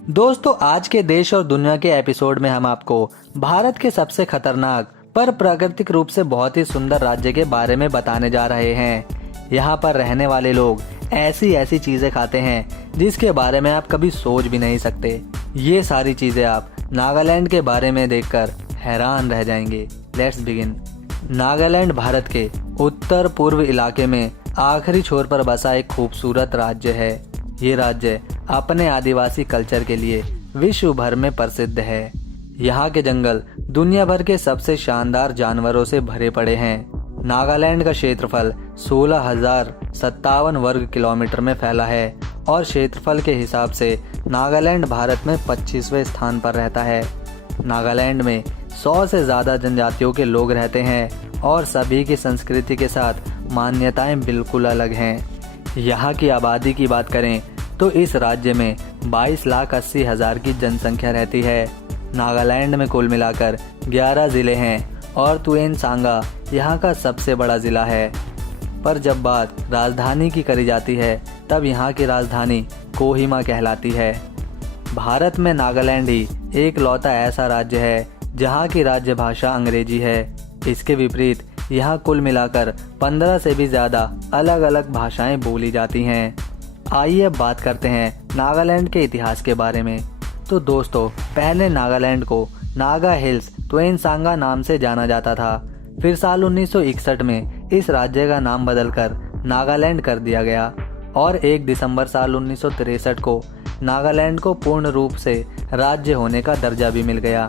दोस्तों, आज के देश और दुनिया के एपिसोड में हम आपको भारत के सबसे खतरनाक पर प्राकृतिक रूप से बहुत ही सुंदर राज्य के बारे में बताने जा रहे हैं। यहाँ पर रहने वाले लोग ऐसी ऐसी चीजें खाते हैं जिसके बारे में आप कभी सोच भी नहीं सकते। ये सारी चीजें आप नागालैंड के बारे में देखकर हैरान रह जाएंगे। Let's begin. नागालैंड भारत के उत्तर पूर्व इलाके में आखिरी छोर पर बसा एक खूबसूरत राज्य है। ये राज्य अपने आदिवासी कल्चर के लिए विश्व भर में प्रसिद्ध है। यहाँ के जंगल दुनिया भर के सबसे शानदार जानवरों से भरे पड़े हैं। नागालैंड का क्षेत्रफल 16,057 वर्ग किलोमीटर में फैला है और क्षेत्रफल के हिसाब से नागालैंड भारत में 25वें स्थान पर रहता है। नागालैंड में 100 से ज़्यादा जनजातियों के लोग रहते हैं और सभी की संस्कृति के साथ मान्यताएं बिल्कुल अलग हैं। यहाँ की आबादी की बात करें तो इस राज्य में 22,80,000 की जनसंख्या रहती है। नागालैंड में कुल मिलाकर 11 ज़िले हैं और तुएन सांगा यहाँ का सबसे बड़ा ज़िला है। पर जब बात राजधानी की करी जाती है तब यहाँ की राजधानी कोहिमा कहलाती है। भारत में नागालैंड ही एक लौता ऐसा राज्य है जहाँ की राज्य भाषा अंग्रेजी है। इसके विपरीत यहाँ कुल मिलाकर 15 से भी ज़्यादा अलग अलग भाषाएं बोली जाती हैं। आइए अब बात करते हैं नागालैंड के इतिहास के बारे में। तो दोस्तों, पहले नागालैंड को नागा हिल्स तुएन सांगा नाम से जाना जाता था। फिर साल 1961 में इस राज्य का नाम बदलकर नागालैंड कर दिया गया और 1 दिसंबर साल 1963 को नागालैंड को पूर्ण रूप से राज्य होने का दर्जा भी मिल गया।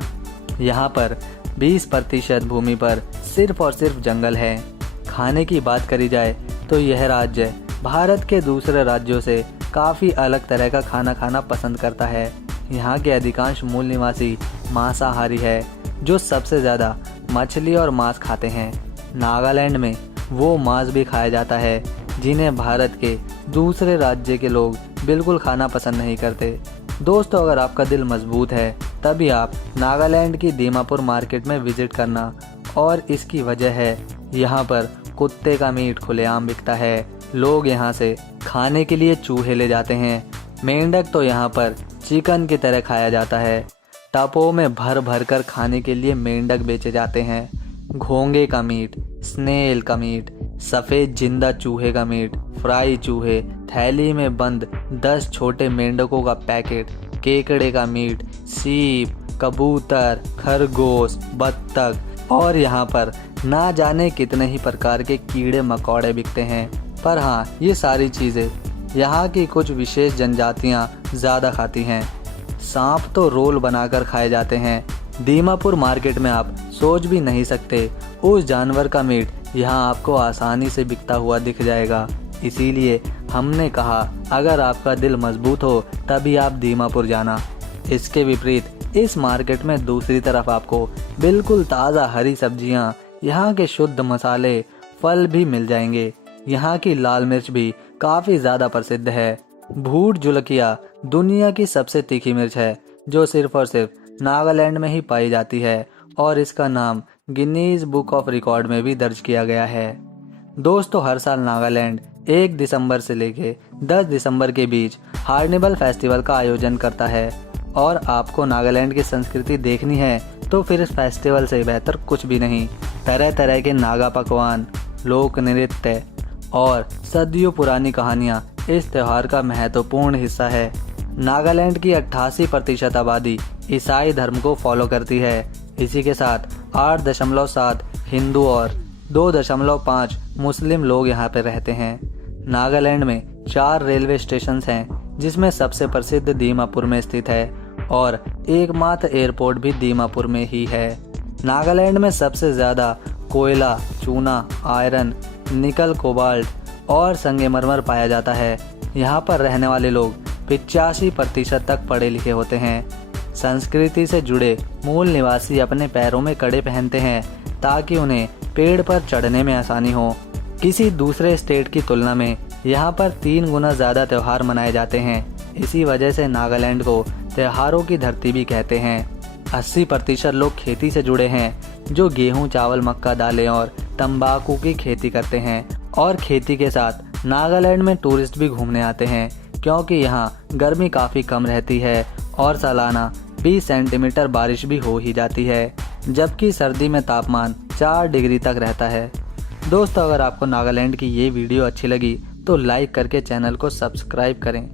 यहाँ पर 20% भूमि पर सिर्फ और सिर्फ जंगल है। खाने की बात करी जाए तो यह राज्य भारत के दूसरे राज्यों से काफ़ी अलग तरह का खाना खाना पसंद करता है। यहाँ के अधिकांश मूल निवासी मांसाहारी है जो सबसे ज़्यादा मछली और मांस खाते हैं। नागालैंड में वो मांस भी खाया जाता है जिन्हें भारत के दूसरे राज्य के लोग बिल्कुल खाना पसंद नहीं करते। दोस्तों, अगर आपका दिल मजबूत है तभी आप नागालैंड की दीमापुर मार्केट में विजिट करना, और इसकी वजह है यहाँ पर कुत्ते का मीट खुलेआम बिकता है। लोग यहाँ से खाने के लिए चूहे ले जाते हैं। मेंढक तो यहाँ पर चिकन की तरह खाया जाता है। टपों में भर भर कर खाने के लिए मेंढक बेचे जाते हैं। घोंगे का मीट, स्नेल का मीट, सफ़ेद जिंदा चूहे का मीट, फ्राई चूहे, थैली में बंद 10 छोटे मेंढकों का पैकेट, केकड़े का मीट, सीप, कबूतर, खरगोश, बत्तख और यहाँ पर ना जाने कितने ही प्रकार के कीड़े मकोड़े बिकते हैं। पर हाँ, ये सारी चीज़ें यहाँ की कुछ विशेष जनजातियाँ ज़्यादा खाती हैं। सांप तो रोल बनाकर खाए जाते हैं। दीमापुर मार्केट में आप सोच भी नहीं सकते उस जानवर का मीट यहाँ आपको आसानी से बिकता हुआ दिख जाएगा। इसीलिए हमने कहा अगर आपका दिल मजबूत हो तभी आप दीमापुर जाना। इसके विपरीत इस मार्केट में दूसरी तरफ आपको बिल्कुल ताज़ा हरी सब्जियाँ, यहाँ के शुद्ध मसाले, फल भी मिल जाएंगे। यहाँ की लाल मिर्च भी काफ़ी ज़्यादा प्रसिद्ध है। भूट जुलकिया दुनिया की सबसे तीखी मिर्च है जो सिर्फ और सिर्फ नागालैंड में ही पाई जाती है और इसका नाम गिनीज बुक ऑफ रिकॉर्ड में भी दर्ज किया गया है। दोस्तों, हर साल नागालैंड 1 दिसंबर से लेके 10 दिसंबर के बीच हार्निवल फेस्टिवल का आयोजन करता है, और आपको नागालैंड की संस्कृति देखनी है तो फिर इस फेस्टिवल से बेहतर कुछ भी नहीं। तरह तरह के नागा पकवान, लोक नृत्य और सदियों पुरानी कहानियाँ इस त्यौहार का महत्वपूर्ण हिस्सा है। नागालैंड की 88% आबादी ईसाई धर्म को फॉलो करती है। इसी के साथ 8.7 हिंदू और 2.5 मुस्लिम लोग यहाँ पर रहते हैं। नागालैंड में 4 रेलवे स्टेशन हैं जिसमें सबसे प्रसिद्ध दीमापुर में स्थित है और एकमात्र एयरपोर्ट भी दीमापुर में ही है। नागालैंड में सबसे ज़्यादा कोयला, चूना, आयरन, निकल, कोबाल्ट और संगमरमर पाया जाता है। यहाँ पर रहने वाले लोग 85% तक पढ़े लिखे होते हैं। संस्कृति से जुड़े मूल निवासी अपने पैरों में कड़े पहनते हैं ताकि उन्हें पेड़ पर चढ़ने में आसानी हो। किसी दूसरे स्टेट की तुलना में यहाँ पर 3 गुना ज़्यादा त्यौहार मनाए जाते हैं। इसी वजह से नागालैंड को त्योहारों की धरती भी कहते हैं। 80% लोग खेती से जुड़े हैं जो गेहूं, चावल, मक्का, दालें और तंबाकू की खेती करते हैं। और खेती के साथ नागालैंड में टूरिस्ट भी घूमने आते हैं क्योंकि यहाँ गर्मी काफ़ी कम रहती है और सालाना 20 सेंटीमीटर बारिश भी हो ही जाती है, जबकि सर्दी में तापमान 4 डिग्री तक रहता है। दोस्तों, अगर आपको नागालैंड की ये वीडियो अच्छी लगी तो लाइक करके चैनल को सब्सक्राइब करें।